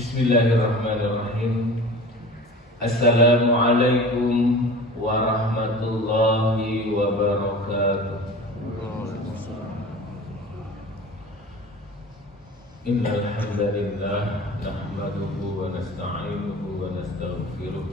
Bismillahirrahmanirrahim. Assalamualaikum warahmatullahi wabarakatuh. Innal hamdalillah nahmaduhu wa nasta'inuhu wa nastaghfiruh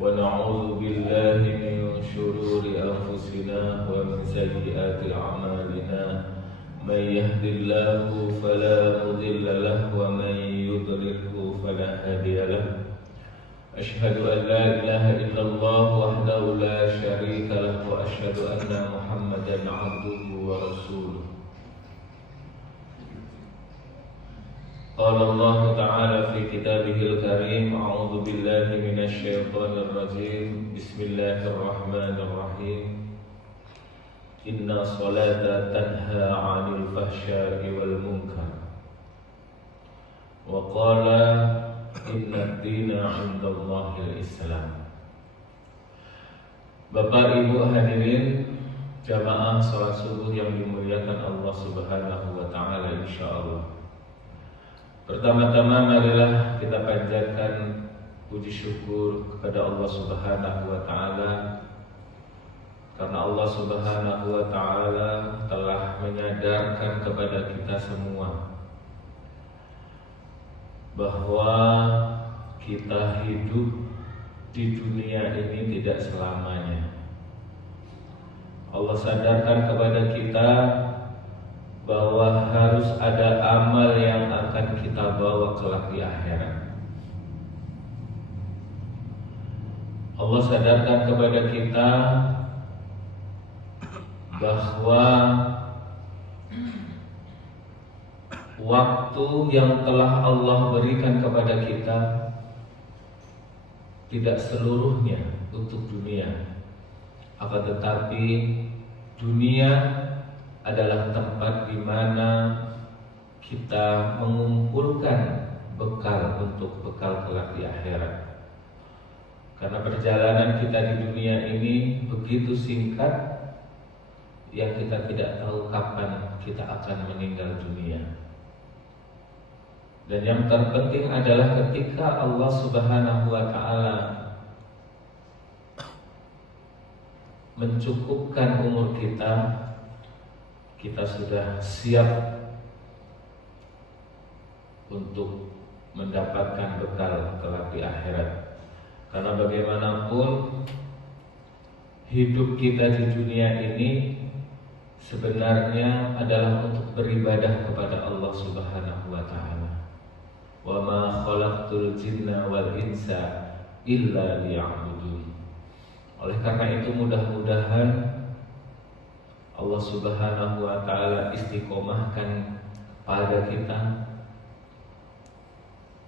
wa na'udzu billahi min shururi anfusina wa min sayyiati a'malina. Man yahdihillahu fala mudilla lahu wa man yudlilhu fala hadiya lahu. Asyhadu an la ilaha illallah wahdahu la syarika lahu wa asyhadu anna Muhammadan 'abduhu wa rasuluh. Qala Allah Ta'ala fi kitabihil karim, a'udzu billahi minasy syaithanir rajim. Bismillahirrahmanirrahim. Inna salata tanha 'anil fahsya'i wal munkar. Wa qala inna ad-dina 'indallahil Islam. Bapak Ibu hadirin jamaah salat subuh yang dimuliakan Allah Subhanahu wa taala insyaallah. Pertama-tama marilah kita panjatkan puji syukur kepada Allah Subhanahu wa taala, karena Allah Subhanahu wa taala telah menyadarkan kepada kita semua bahwa kita hidup di dunia ini tidak selamanya. Allah sadarkan kepada kita bahwa harus ada amal yang akan kita bawa kelak di akhirat. Allah sadarkan kepada kita bahwa waktu yang telah Allah berikan kepada kita tidak seluruhnya untuk dunia, akan tetapi dunia adalah tempat di mana kita mengumpulkan bekal untuk bekal kelak di akhirat. Karena perjalanan kita di dunia ini begitu singkat, yang kita tidak tahu kapan kita akan meninggal dunia. Dan yang terpenting adalah ketika Allah Subhanahu wa taala mencukupkan umur kita, kita sudah siap untuk mendapatkan bekal kelak di akhirat. Karena bagaimanapun hidup kita di dunia ini sebenarnya adalah untuk beribadah kepada Allah Subhanahu wa taala. Wa ma khalaqtul jinna wal insa illa liya'budun. Oleh karena itu mudah-mudahan Allah Subhanahu wa taala istiqomahkan pada kita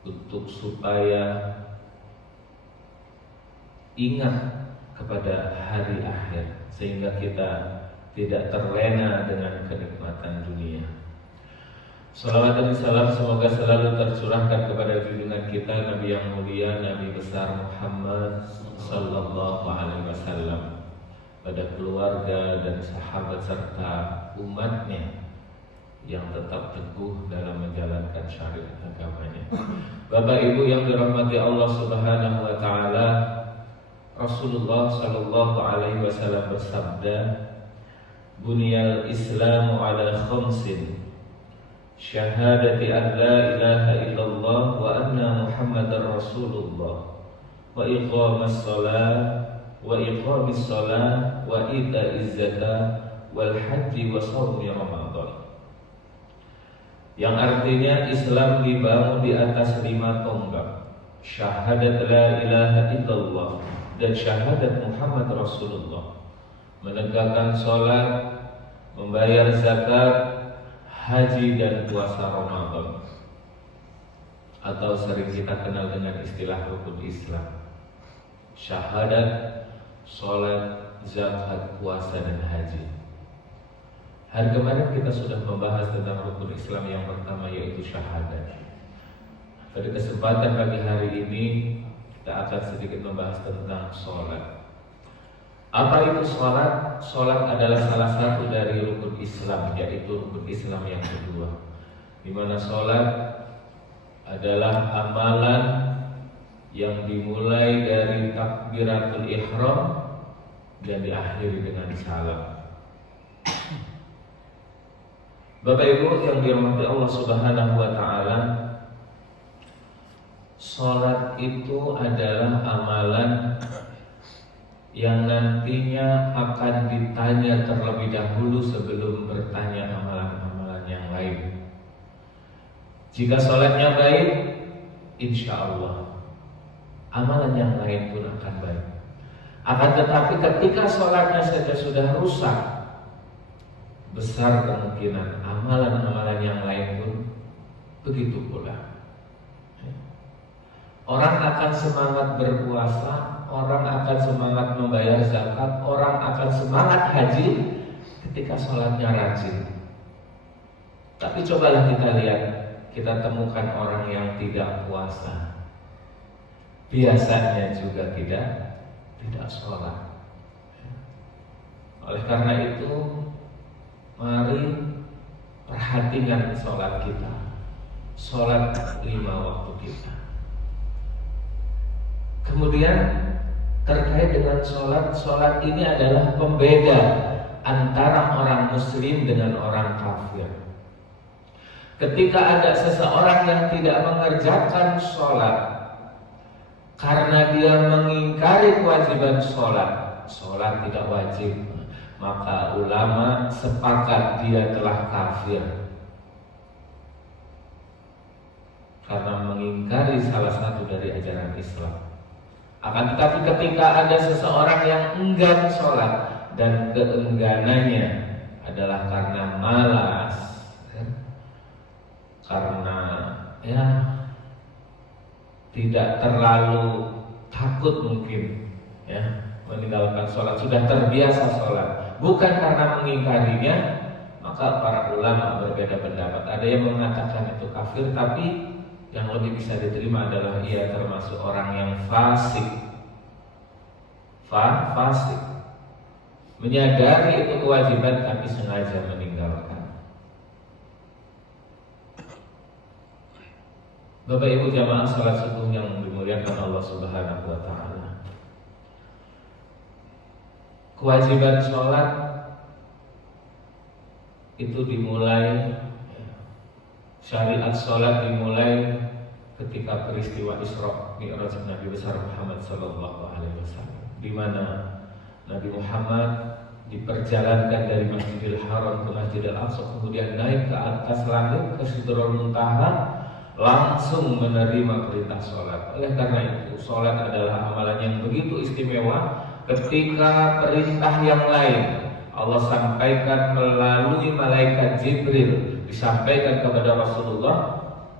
untuk supaya ingat kepada hari akhir, sehingga kita tidak terlena dengan kenikmatan dunia. Salawat dan salam semoga selalu tercurahkan kepada junjungan kita Nabi yang mulia, Nabi besar Muhammad sallallahu alaihi wasallam, pada keluarga dan sahabat serta umatnya yang tetap teguh dalam menjalankan syariat agamanya. Bapak Ibu yang dirahmati Allah Subhanahu wa taala, Rasulullah sallallahu alaihi wasallam bersabda, Bunyal Islamu ala khamsin, syahadati an la ilaha illallah wa anna Muhammadar Rasulullah, wa iqamis salat wa iqamis salat wa ita'iz zakat wal haji wa shaumi Ramadan. Yang artinya Islam dibangun di atas 5 tonggak: syahadat la ilaha illallah dan syahadat Muhammad Rasulullah, menegakkan sholat, membayar zakat, haji dan puasa Ramadan, atau sering kita kenal dengan istilah rukun Islam. Syahadat, sholat, zakat, puasa dan haji. Hari kemarin kita sudah membahas tentang rukun Islam yang pertama, yaitu syahadat. Pada kesempatan pagi hari ini kita akan sedikit membahas tentang sholat. Apa itu sholat? Sholat adalah salah satu dari rukun Islam, yaitu rukun Islam yang kedua, di mana sholat adalah amalan yang dimulai dari takbiratul ihram dan diakhiri dengan salam. Bapak Ibu yang dirahmati Allah Subhanahu wa taala, salat itu adalah amalan yang nantinya akan ditanya terlebih dahulu sebelum bertanya amalan-amalan yang lain. Jika salatnya baik, insya Allah amalan yang lain pun akan baik. Akan tetapi ketika salatnya saja sudah rusak, besar kemungkinan amalan-amalan yang lain pun begitu pula. Orang akan semangat berpuasa, orang akan semangat membayar zakat, orang akan semangat haji ketika sholatnya rajin. Tapi cobalah kita lihat, kita temukan orang yang tidak puasa, biasanya juga tidak sholat. Oleh karena itu, mari perhatikan sholat kita, sholat 5 waktu kita. Kemudian terkait dengan sholat ini adalah pembeda antara orang muslim dengan orang kafir. Ketika ada seseorang yang tidak mengerjakan sholat karena dia mengingkari kewajiban sholat tidak wajib, maka ulama sepakat dia telah kafir karena mengingkari salah satu dari ajaran Islam. Akan tetapi ketika ada seseorang yang enggan sholat dan keengganannya adalah karena malas, karena tidak terlalu takut mungkin meninggalkan sholat, sudah terbiasa sholat, bukan karena mengingkarinya, maka para ulama berbeda pendapat. Ada yang mengatakan itu kafir, tapi yang lebih bisa diterima adalah ia termasuk orang yang fasik. Fasik, menyadari itu kewajiban tapi sengaja meninggalkan. Bapak Ibu jamaah salat subuh yang dimuliakan Allah Subhanahu wa taala, kewajiban sholat itu dimulai, syariat sholat dimulai ketika peristiwa Isra Mi'raj Nabi besar Muhammad sallallahu alaihi wasallam, di mana Nabi Muhammad diperjalankan dari Masjidil Haram ke Masjidil Aqsa, kemudian naik ke atas langit ke Sidratul Muntaha, langsung menerima perintah sholat. Oleh karena itu, sholat adalah amalan yang begitu istimewa. Ketika perintah yang lain Allah sampaikan melalui malaikat Jibril, disampaikan kepada Rasulullah,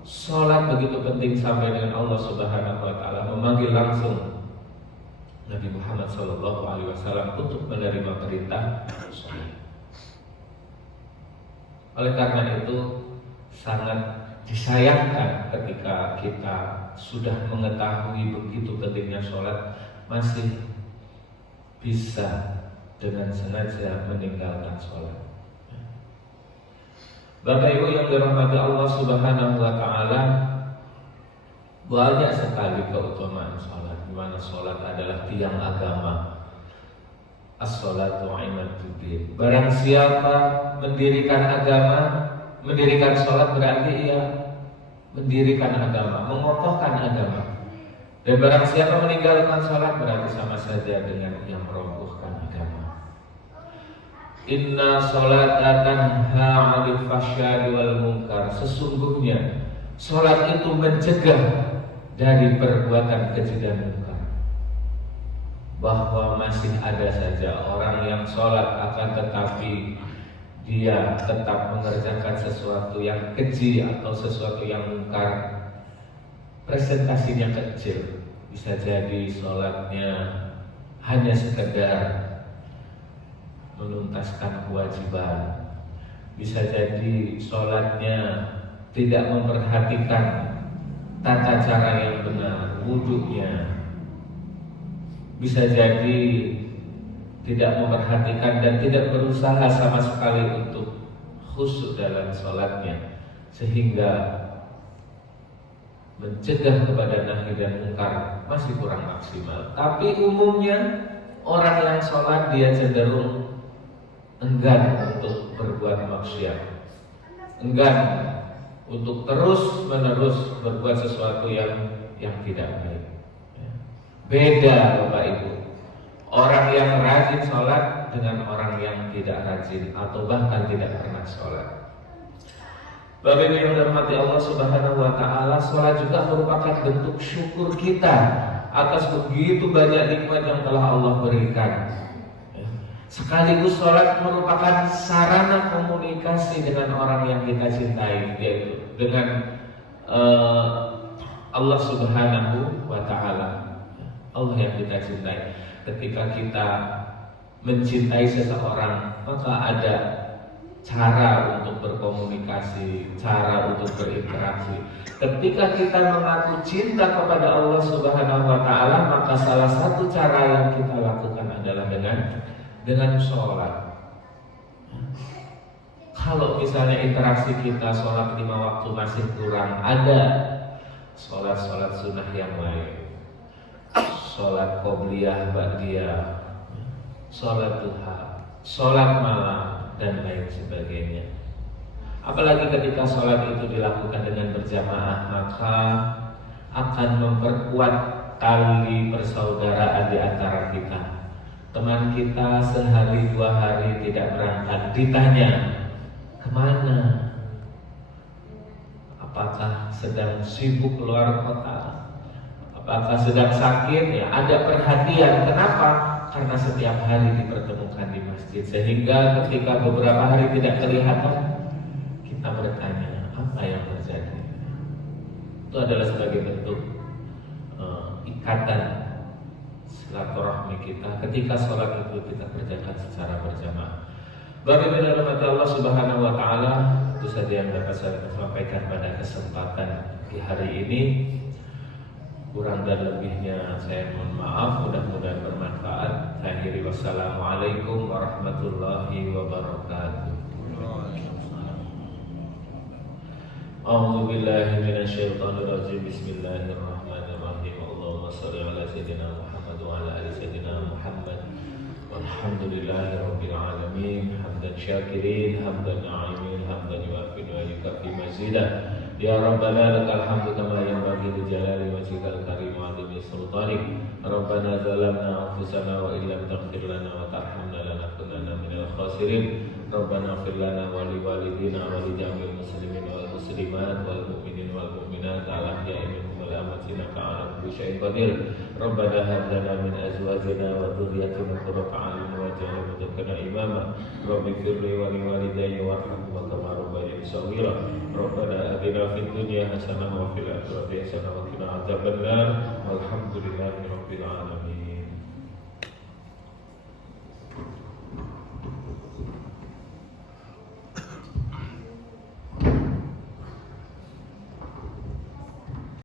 sholat begitu penting sampai dengan Allah Subhanahu wa taala memanggil langsung Nabi Muhammad sallallahu alaihi wasallam untuk menerima perintah sholat. Oleh karena itu sangat disayangkan ketika kita sudah mengetahui begitu pentingnya sholat, masih bisa dengan sengaja meninggalkan sholat. Bapak Ibu yang dirahmati Allah Subhanahu wa taala, banyak sekali keutamaan sholat, di mana sholat adalah tiang agama. As-sholatu imaduddin. Barang siapa mendirikan agama, mendirikan sholat berarti ia mendirikan agama, mengokohkan agama. Dan barang siapa meninggalkan sholat berarti sama saja dengan ia merobohkan agama. Inna sholata tanha 'anil fahsya'i wal munkar. Sesungguhnya sholat itu mencegah dari perbuatan keji dan munkar. Bahwa masih ada saja orang yang sholat akan tetapi dia tetap mengerjakan sesuatu yang keji atau sesuatu yang munkar, presentasinya kecil. Bisa jadi sholatnya hanya sekedar menuntaskan kewajiban, bisa jadi sholatnya tidak memperhatikan tata cara yang benar, wudhunya, bisa jadi tidak memperhatikan dan tidak berusaha sama sekali untuk khusyuk dalam sholatnya, sehingga mencegah kepada nahi dan mungkar masih kurang maksimal. Tapi umumnya orang yang sholat dia cenderung enggan untuk berbuat maksiat, enggan untuk terus menerus berbuat sesuatu yang tidak baik. Beda Bapak Ibu, orang yang rajin sholat dengan orang yang tidak rajin atau bahkan tidak pernah sholat. Bapak Ibu yang dirahmati Allah Subhanahu wa taala, sholat juga merupakan bentuk syukur kita atas begitu banyak nikmat yang telah Allah berikan. Sekaligus sholat merupakan sarana komunikasi dengan orang yang kita cintai, yaitu dengan Allah Subhanahu wa taala. Allah yang kita cintai. Ketika kita mencintai seseorang, maka ada cara untuk berkomunikasi, cara untuk berinteraksi. Ketika kita mengaku cinta kepada Allah Subhanahu wa taala, maka salah satu cara yang kita lakukan adalah dengan sholat. Kalau misalnya interaksi kita sholat 5 waktu masih kurang, ada sholat sunnah yang lain, sholat qobliyah, ba'diyah, sholat duha, sholat malam, dan lain sebagainya. Apalagi ketika sholat itu dilakukan dengan berjamaah, maka akan memperkuat tali persaudaraan di antara kita. Teman kita sehari 2 hari tidak berangkat, ditanya kemana? Apakah sedang sibuk keluar kota? Apakah sedang sakit? Ya, ada perhatian. Kenapa? Karena setiap hari dipertemukan di masjid, sehingga ketika beberapa hari tidak kelihatan, kita bertanya apa yang terjadi. Itu adalah sebagai bentuk ikatan silaturahmi kita ketika sholat itu kita kerjakan secara berjamaah. Bapak Ibu yang dirahmati Allah Subhanahu wa taala, itu saja yang dapat saya sampaikan pada kesempatan di hari ini. Kurang dan lebihnya saya mohon maaf, mudah-mudahan bermanfaat. Akhiri wassalamualaikum warahmatullahi wabarakatuh. A'udzu billahi minasyaitonir rajim. Bismillahirrahmanirrahim. Allahumma shalli ala sayyidina Muhammad wa ala ali sayyidina Muhammad. Walhamdulillahi rabbil alamin. Hamdan syakirin, hamdan na'imin, hamdan yu'afin wa yukafi mazidah. Ya Rabbana lakal hamdu kama yanbaghi li jalali wajhikal karim wa 'azimi sultanik. Rabbana zalamna anfusana wa illam taghfir lana wa tarhamna lanakunanna minal khasirin. Rabbana ighfir lana wa li walidina wa li jami'il muslimin wal muslimat wal mu'minin wal mu'minat ala ahya'i minhum wal amwat innaka 'ala kulli syai'in qadir. Rabbana hab lana min azwajina wa dhurriyyatina qurrata a'yun waj'alna muttaqina imama. Rabbighfir li wa li walidayya warhamhuma kama rabbayani shaghira. Rabbana atina fid dunya hasanah wa fil akhirati hasanah wa qina adzabannar. Walhamdulillahi rabbil alamin.